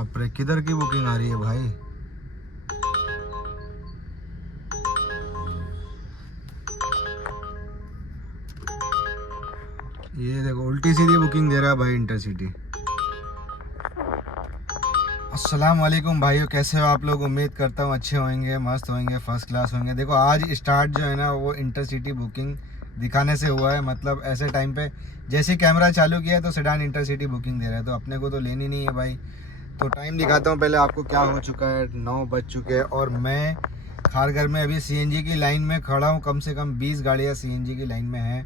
बाप रे, किधर की बुकिंग आ रही है भाई। ये देखो उल्टी सीधी बुकिंग दे रहा है भाई इंटरसिटी। अस्सलाम वालेकुम भाइयों, कैसे हो आप लोग। उम्मीद करता हूँ अच्छे होंगे, मस्त होंगे, फर्स्ट क्लास होंगे। देखो आज स्टार्ट जो है ना वो इंटरसिटी बुकिंग दिखाने से हुआ है। मतलब ऐसे टाइम पे जैसे कैमरा चालू किया तो सेडान इंटरसिटी बुकिंग दे रहा है, तो अपने को तो लेनी नहीं है भाई। तो टाइम दिखाता हूँ पहले आपको क्या हो चुका है। 9 बज चुके हैं और मैं खारघर में अभी सीएनजी की लाइन में खड़ा हूँ। कम से कम 20 गाड़ियाँ सीएनजी की लाइन में हैं।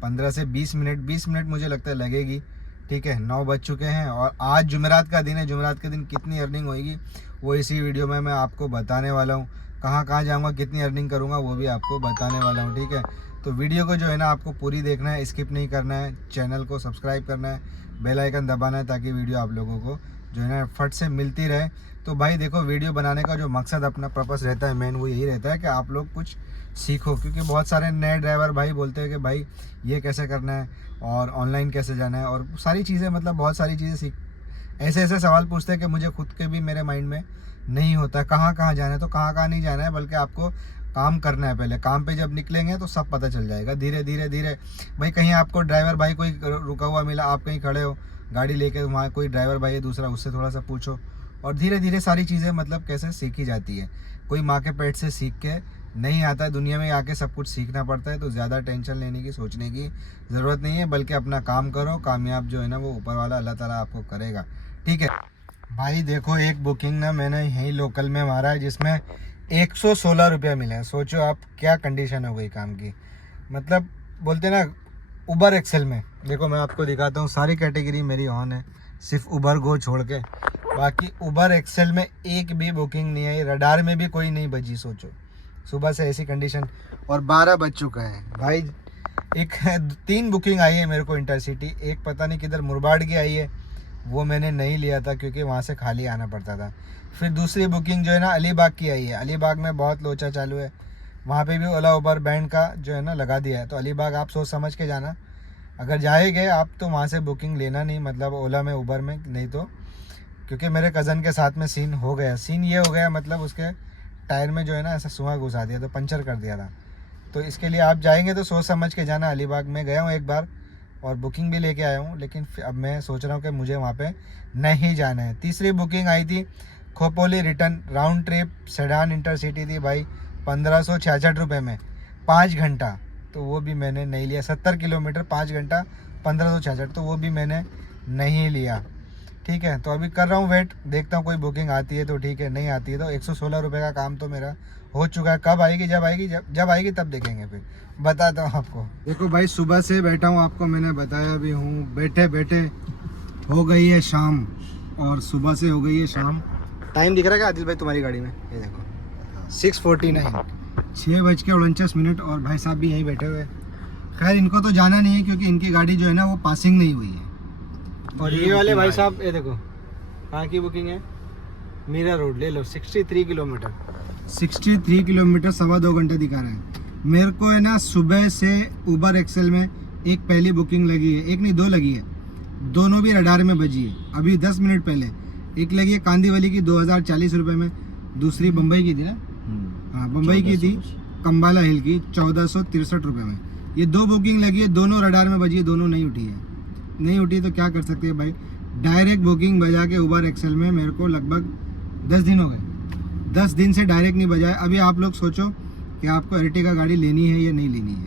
15 से 20 मिनट मुझे लगता है लगेगी। ठीक है, 9 बज चुके हैं और आज जुमेरात का दिन है। जुमेरात के दिन कितनी अर्निंग होगी वो इसी वीडियो में मैं आपको बताने वाला हूँ। कहाँ कहाँ जाऊँगा, कितनी अर्निंग करूँगा वो भी आपको बताने वाला हूँ। ठीक है, तो वीडियो को जो है ना आपको पूरी देखना है, स्किप नहीं करना है। चैनल को सब्सक्राइब करना है, बेल आइकन दबाना है ताकि वीडियो आप लोगों को जो है ना फट से मिलती रहे। तो भाई देखो, वीडियो बनाने का जो मकसद अपना पर्पस रहता है मेन, वो यही रहता है कि आप लोग कुछ सीखो। क्योंकि बहुत सारे नए ड्राइवर भाई बोलते हैं कि भाई ये कैसे करना है और ऑनलाइन कैसे जाना है और सारी चीज़ें, मतलब बहुत सारी चीज़ें सीख ऐसे ऐसे सवाल पूछते हैं कि मुझे खुद के भी मेरे माइंड में नहीं होता कहाँ कहाँ जाना है। तो कहाँ कहाँ नहीं जाना है, बल्कि आपको काम करना है। पहले काम पे जब निकलेंगे तो सब पता चल जाएगा। धीरे धीरे धीरे भाई, कहीं आपको ड्राइवर भाई कोई रुका हुआ मिला, आप कहीं खड़े हो गाड़ी लेके, वहाँ कोई ड्राइवर भाई है दूसरा, उससे थोड़ा सा पूछो। और धीरे धीरे सारी चीज़ें मतलब कैसे सीखी जाती है। कोई माँ के पेट से सीख के नहीं आता है, दुनिया में आके सब कुछ सीखना पड़ता है। तो ज़्यादा टेंशन लेने की, सोचने की ज़रूरत नहीं है, बल्कि अपना काम करो। कामयाब जो है ना वो ऊपर वाला अल्लाह ताला आपको करेगा। ठीक है भाई, देखो एक बुकिंग ना मैंने यहीं लोकल में मारा है जिसमें 116 रुपया मिला है। सोचो आप क्या कंडीशन हो गई काम की। मतलब बोलते ना उबर एक्सेल में, देखो मैं आपको दिखाता हूँ, सारी कैटेगरी मेरी ऑन है सिर्फ उबर गो छोड़ के। बाकी उबर एक्सेल में एक भी बुकिंग नहीं आई, रडार में भी कोई नहीं बजी। सोचो सुबह से ऐसी कंडीशन, और 12 बज चुका है भाई। 3 बुकिंग आई है मेरे को इंटरसिटी। एक पता नहीं किधर मुरबाड की आई है, वो मैंने नहीं लिया था क्योंकि वहाँ से खाली आना पड़ता था। फिर दूसरी बुकिंग जो है ना अलीबाग की आई है। अलीबाग में बहुत लोचा चालू है, वहाँ पे भी ओला उबर बैंड का जो है ना लगा दिया है। तो अलीबाग आप सोच समझ के जाना, अगर जाएंगे आप तो वहाँ से बुकिंग लेना नहीं, मतलब ओला में उबर में नहीं। तो क्योंकि मेरे कज़न के साथ में सीन हो गया, सीन ये हो गया मतलब उसके टायर में जो है ना ऐसा सुहा घुसा दिया, तो पंचर कर दिया था। तो इसके लिए आप जाएंगे तो सोच समझ के जाना। अलीबाग में गया हूँ एक बार और बुकिंग भी लेके आया हूँ, लेकिन अब मैं सोच रहा हूँ कि मुझे वहाँ पे नहीं जाना है। तीसरी बुकिंग आई थी Khopoli return round trip sedan intercity थी भाई, 1566 रुपये में 5 घंटा। तो वो भी मैंने नहीं लिया। 70 किलोमीटर 5 घंटा 1566, तो वो भी मैंने नहीं लिया। ठीक है, तो अभी कर रहा हूँ वेट, देखता हूँ कोई बुकिंग आती है तो ठीक है, नहीं आती है तो 116 रुपये का काम तो मेरा हो चुका है। कब आएगी, जब आएगी, जब आएगी तब देखेंगे, फिर बताता हूँ आपको। देखो भाई, सुबह से बैठा हूँ, आपको मैंने बताया भी हूँ। बैठे बैठे हो गई है शाम, और सुबह से हो गई है शाम। टाइम दिख रहा है क्या आदिल भाई तुम्हारी गाड़ी में? ये देखो 6:49, 6:49। और भाई साहब भी यहीं बैठे हुए। खैर इनको तो जाना नहीं है क्योंकि इनकी गाड़ी जो है ना वो पासिंग नहीं हुई है। और ये वाले भाई साहब, ये देखो कहाँ की बुकिंग है, मीरा रोड ले लो। 63 किलोमीटर 63 किलोमीटर 2.25 घंटे दिखा रहा है मेरे को है ना। सुबह से उबर एक्सेल में एक पहली बुकिंग लगी है, एक नहीं 2 लगी है, दोनों भी रडार में बजी है। अभी 10 मिनट पहले एक लगी है कांदीवली की 2040 रुपये में, दूसरी बम्बई की थी ना, हाँ बम्बई की थी, कम्बाला हिल की 1463 रुपये में। ये 2 बुकिंग लगी है, दोनों रडार में बजी है, दोनों नहीं उठी है। नहीं उठी तो क्या कर सकते हैं भाई, डायरेक्ट बुकिंग बजा के उबर एक्सेल में मेरे को लगभग 10 दिन हो गए। 10 दिन से डायरेक्ट नहीं बजाए। अभी आप लोग सोचो कि आपको अर्टिगा गाड़ी लेनी है या नहीं लेनी है,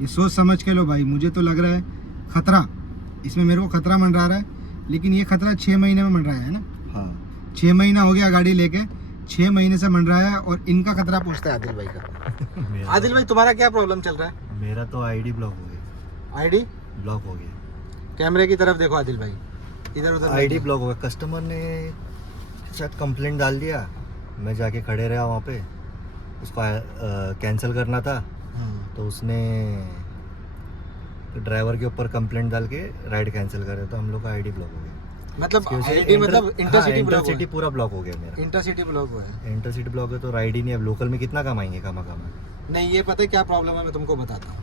ये सोच समझ के लो भाई। मुझे तो लग रहा है खतरा, इसमें मेरे को खतरा मंडरा रहा है, लेकिन ये खतरा 6 महीने में मंडराया है ना। हाँ 6 महीना हो गया गाड़ी लेके, 6 महीने से मंडराया है। और इनका खतरा पूछता है आदिल भाई का। आदिल भाई तुम्हारा क्या प्रॉब्लम चल रहा है? मेरा तो आईडी ब्लॉक हो गया। आईडी ब्लॉक हो गया? कैमरे की तरफ देखो आदिल भाई, इधर उधर। आईडी ब्लॉक हो गया, कस्टमर ने शायद कंप्लेंट डाल दिया। मैं जाके खड़े रहा वहाँ पे, उसको कैंसिल करना था, तो उसने ड्राइवर के ऊपर कंप्लेंट डाल के राइड कैंसिल करे, तो हम लोग का आईडी ब्लॉक हो गया। मतलब आईडी मतलब इंटरसिटी ब्लॉक, इंटरसिटी पूरा ब्लॉक हो गया मेरा। इंटरसिटी ब्लॉक हुआ है। इंटरसिटी ब्लॉक है तो राइड ही नहीं। अब लोकल में कितना कमाएंगे, कमा नहीं, ये पता है क्या प्रॉब्लम है, मैं तुमको बताता हूँ।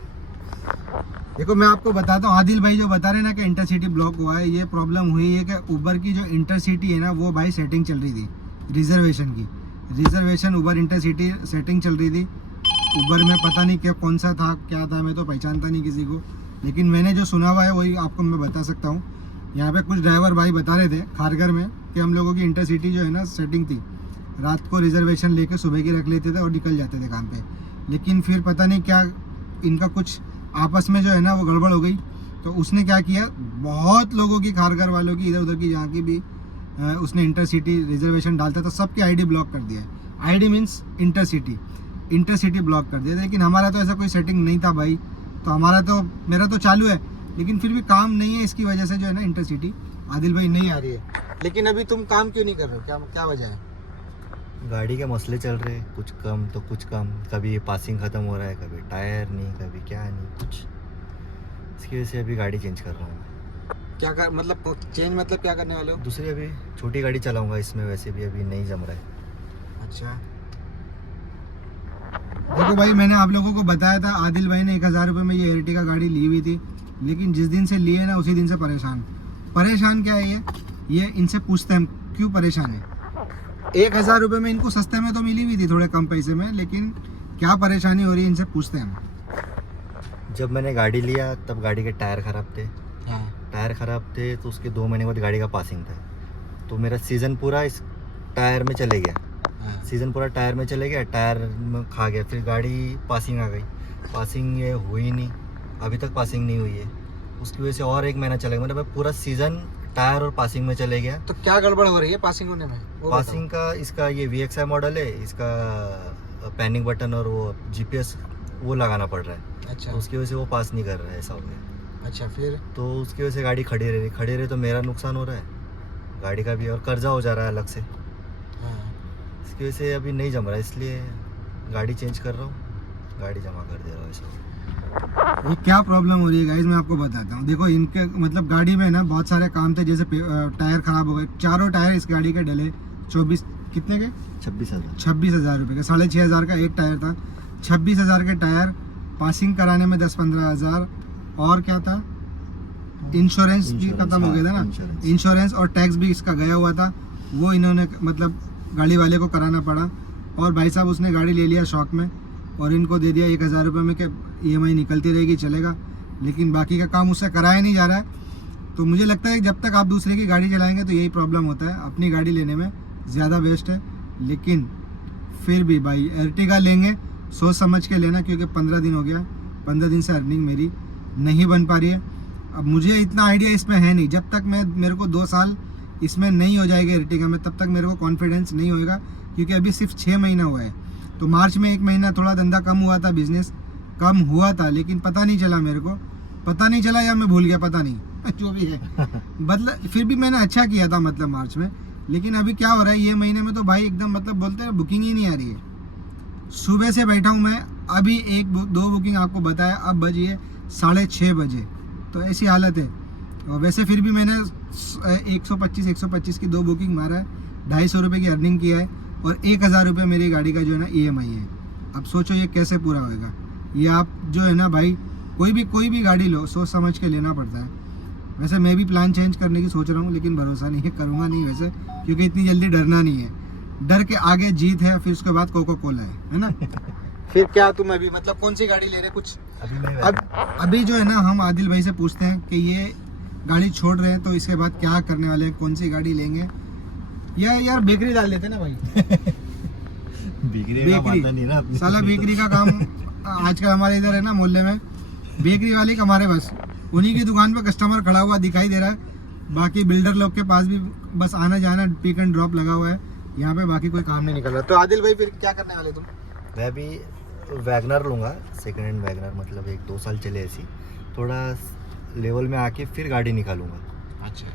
देखो मैं आपको बताता हूँ, आदिल भाई जो बता रहे हैं ना कि इंटरसिटी ब्लॉक हुआ है, ये प्रॉब्लम हुई है कि उबर की जो इंटरसिटी है ना वो भाई सेटिंग चल रही थी रिजर्वेशन की। रिजर्वेशन उबर इंटरसिटी सेटिंग चल रही थी। उबर में पता नहीं क्या कौन सा था क्या था, मैं तो पहचानता नहीं किसी को, लेकिन मैंने जो सुना हुआ है वही आपको मैं बता सकता हूँ। यहाँ पे कुछ ड्राइवर भाई बता रहे थे खारगर में कि हम लोगों की इंटरसिटी जो है ना सेटिंग थी, रात को रिजर्वेशन लेके सुबह की रख लेते थे और निकल जाते थे काम पे। लेकिन फिर पता नहीं क्या इनका कुछ आपस में जो है ना वो गड़बड़ हो गई, तो उसने क्या किया, बहुत लोगों की खारगर वालों की इधर उधर की जहाँ की भी उसने इंटरसिटी रिजर्वेशन डालता था सबकी आईडी ब्लॉक कर दिया है। आईडी मीन्स इंटरसिटी ब्लॉक कर दिया। लेकिन हमारा तो ऐसा कोई सेटिंग नहीं था भाई, तो हमारा तो मेरा तो चालू है, लेकिन फिर भी काम नहीं है, इसकी वजह से जो है ना इंटरसिटी आदिल भाई नहीं आ रही है। लेकिन अभी तुम काम क्यों नहीं कर रहे हो, क्या क्या वजह है? गाड़ी के मसले चल रहे हैं, कुछ कम तो कुछ कम, कभी पासिंग ख़त्म हो रहा है, कभी टायर नहीं, कभी क्या नहीं कुछ, इसकी वजह से अभी गाड़ी चेंज कर रहा हूँ। क्या कर मतलब चेंज मतलब क्या करने वाले हो? दूसरी अभी छोटी गाड़ी चलाऊंगा, इसमें वैसे भी अभी नहीं जम रहा है। अच्छा देखो भाई, मैंने आप लोगों को बताया था आदिल भाई ने 1000 रुपये में ये एर्टिगा गाड़ी ली हुई थी, लेकिन जिस दिन से ली है ना उसी दिन से परेशान क्या है ये इनसे पूछते हैं क्यों परेशान है। 1000 रुपये में इनको सस्ते में तो मिली हुई थी, थोड़े कम पैसे में, लेकिन क्या परेशानी हो रही है इनसे पूछते हैं हम। जब मैंने गाड़ी लिया तब गाड़ी के टायर ख़राब थे। हाँ। टायर ख़राब थे तो उसके 2 महीने बाद गाड़ी का पासिंग था, तो मेरा सीज़न पूरा इस टायर में चले गया। सीज़न पूरा टायर में चले गया, टायर में खा गया, फिर गाड़ी पासिंग आ गई। पासिंग ये हुई नहीं, अभी तक पासिंग नहीं हुई है, उसकी वजह से और 1 महीना चलेगा, मतलब पूरा सीज़न टायर और पासिंग में चले गया। तो क्या गड़बड़ हो रही है पासिंग होने में? पासिंग का इसका ये VXI मॉडल है, इसका पैनिक बटन और वो GPS वो लगाना पड़ रहा है। अच्छा। तो उसकी वजह से वो पास नहीं कर रहा है, ऐसा हो गया। अच्छा फिर? तो उसकी वजह से गाड़ी खड़ी रही तो मेरा नुकसान हो रहा है, गाड़ी का भी, और कर्जा हो जा रहा है अलग से। इसकी वजह से अभी नहीं जम रहा है, इसलिए गाड़ी चेंज कर रहा हूँ, गाड़ी जमा कर दे रहा हूँ। ऐसा ये क्या प्रॉब्लम हो रही है गाइस, मैं आपको बताता हूँ। देखो इनके मतलब गाड़ी में ना बहुत सारे काम थे, जैसे टायर खराब हो गए, चारों टायर इस गाड़ी के डले 24 कितने के 26,000 रुपये के, 6,500 का एक टायर था, 26,000 के टायर, पासिंग कराने में 10-15 हज़ार, और क्या था, इंश्योरेंस भी खत्म हो गया था ना, इंश्योरेंस और टैक्स भी इसका गया हुआ था, वो इन्होंने मतलब गाड़ी वाले को कराना पड़ा। और भाई साहब उसने गाड़ी ले लिया शौक में और इनको दे दिया 1,000 रुपये में कि EMI निकलती रहेगी चलेगा, लेकिन बाकी का काम उससे कराया नहीं जा रहा है। तो मुझे लगता है कि जब तक आप दूसरे की गाड़ी चलाएंगे तो यही प्रॉब्लम होता है, अपनी गाड़ी लेने में ज़्यादा बेस्ट है। लेकिन फिर भी भाई एर्टिगा लेंगे सोच समझ के लेना, क्योंकि 15 दिन हो गया, 15 दिन से अर्निंग मेरी नहीं बन पा रही है। अब मुझे इतना आइडिया इसमें है नहीं, जब तक मेरे को 2 साल इसमें नहीं हो जाएगा एर्टिगा में, तब तक मेरे को कॉन्फिडेंस नहीं होएगा, क्योंकि अभी सिर्फ 6 महीना हुआ है। तो मार्च में 1 महीना थोड़ा धंधा कम हुआ था, बिजनेस कम हुआ था, लेकिन पता नहीं चला, मेरे को पता नहीं चला या मैं भूल गया, पता नहीं जो भी है। मतलब फिर भी मैंने अच्छा किया था मतलब मार्च में, लेकिन अभी क्या हो रहा है ये महीने में तो भाई एकदम मतलब बोलते हैं बुकिंग ही नहीं आ रही है। सुबह से बैठा हूँ मैं, अभी 1-2 बुकिंग आपको बताया, अब बजिए 6:30 बजे, तो ऐसी हालत है। और वैसे फिर भी मैंने 125 की 2 बुकिंग मारा है, 250 रुपये की अर्निंग किया है, और 1,000 रुपये मेरी गाड़ी का जो है ना EMI है। अब सोचो ये कैसे पूरा होएगा। ये आप जो है ना भाई कोई भी गाड़ी लो सोच समझ के लेना पड़ता है। वैसे मैं भी प्लान चेंज करने की सोच रहा हूँ, लेकिन भरोसा नहीं है, करूँगा नहीं वैसे, क्योंकि इतनी जल्दी डरना नहीं है, डर के आगे जीत है, फिर उसके बाद कोको कोला है ना। फिर क्या तुम अभी मतलब कौन सी गाड़ी ले रहे कुछ? अभी जो है ना हम आदिल भाई से पूछते हैं कि ये गाड़ी छोड़ रहे हैं तो इसके बाद क्या करने वाले हैं, कौन सी गाड़ी लेंगे, या यार बेकरी डाल देते ना भाई। बेकरी साला बेकरी का काम आजकल हमारे इधर है ना मोहल्ले में, बेकरी वाले हमारे बस उन्हीं की दुकान पे कस्टमर खड़ा हुआ दिखाई दे रहा है, बाकी बिल्डर लोग के पास भी बस आना जाना पिक एंड ड्रॉप लगा हुआ है यहाँ पे, बाकी कोई काम नहीं निकल रहा। तो आदिल भाई फिर क्या करने वाले तुम? मैं भी वैगनर लूँगा, सेकेंड हैंड वैगनर, मतलब 1-2 साल चले ऐसी, थोड़ा लेवल में आके फिर गाड़ी निकालूंगा। अच्छा।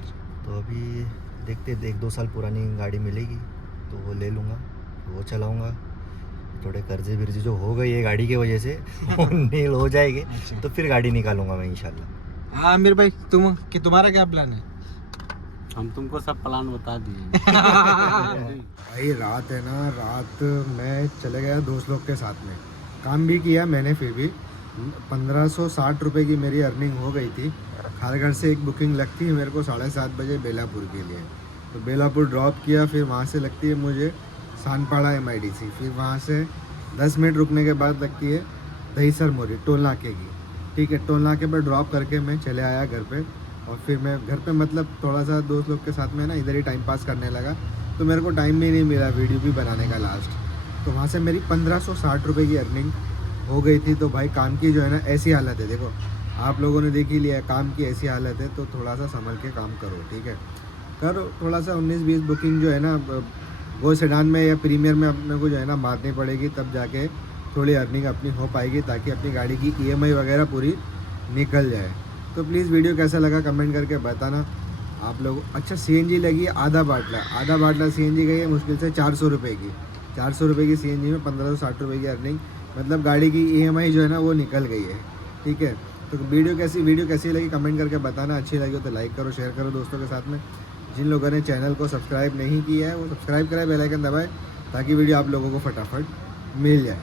तो अभी देखते 1-2 साल पुरानी गाड़ी मिलेगी तो वो ले लूँगा, वो चलाऊँगा। थोड़े कर्जे बिर्जे जो हो गई है गाड़ी की वजह से वो नील हो जाएंगे। अच्छा। तो फिर गाड़ी निकालूंगा मैं इंशाल्लाह। हाँ आमिर भाई तुम्हारा क्या प्लान है? हम तुमको सब प्लान बता दिए। भाई रात है ना, रात में चले गया दोस्त लोग के साथ में, काम भी किया मैंने फिर भी, 1560 रुपये की मेरी अर्निंग हो गई थी। खारघर से एक बुकिंग लगती है मेरे को 7:30 बजे बेलापुर के लिए, तो बेलापुर ड्रॉप किया, फिर वहाँ से लगती है मुझे सानपाड़ा MIDC, फिर वहाँ से 10 मिनट रुकने के बाद लगती है दहीसर मोरी टोल नाके की। ठीक है, टोल नाके पर ड्रॉप करके मैं चले आया घर पे, और फिर मैं घर पे मतलब थोड़ा सा दोस्त लोग के साथ में ना इधर ही टाइम पास करने लगा, तो मेरे को टाइम भी नहीं मिला वीडियो भी बनाने का लास्ट। तो वहाँ से मेरी 1560 रुपये की अर्निंग हो गई थी। तो भाई काम की जो है ना ऐसी हालत है, देखो आप लोगों ने देख ही लिया, काम की ऐसी हालत है, तो थोड़ा सा संभल के काम करो, ठीक है। करो थोड़ा सा 19-20 बुकिंग जो है ना गो सेडान में या प्रीमियर में अपने को जो है ना मारनी पड़ेगी, तब जाके थोड़ी अर्निंग अपनी हो पाएगी, ताकि अपनी गाड़ी की EMI वगैरह पूरी निकल जाए। तो प्लीज़ वीडियो कैसा लगा कमेंट करके बताना आप लोग। अच्छा, CNG लगी है आधा बाटला CNG गई है मुश्किल से 400 रुपये की। 400 रुपये की CNG में 1560 रुपये की अर्निंग, मतलब गाड़ी की EMI जो है ना वो निकल गई है, ठीक है। तो वीडियो कैसी लगी कमेंट करके बताना। अच्छी लगी हो तो लाइक करो, शेयर करो दोस्तों के साथ में। जिन लोगों ने चैनल को सब्सक्राइब नहीं किया है वो सब्सक्राइब करें, बेल आइकन दबाएं, ताकि वीडियो आप लोगों को फटाफट मिल जाए।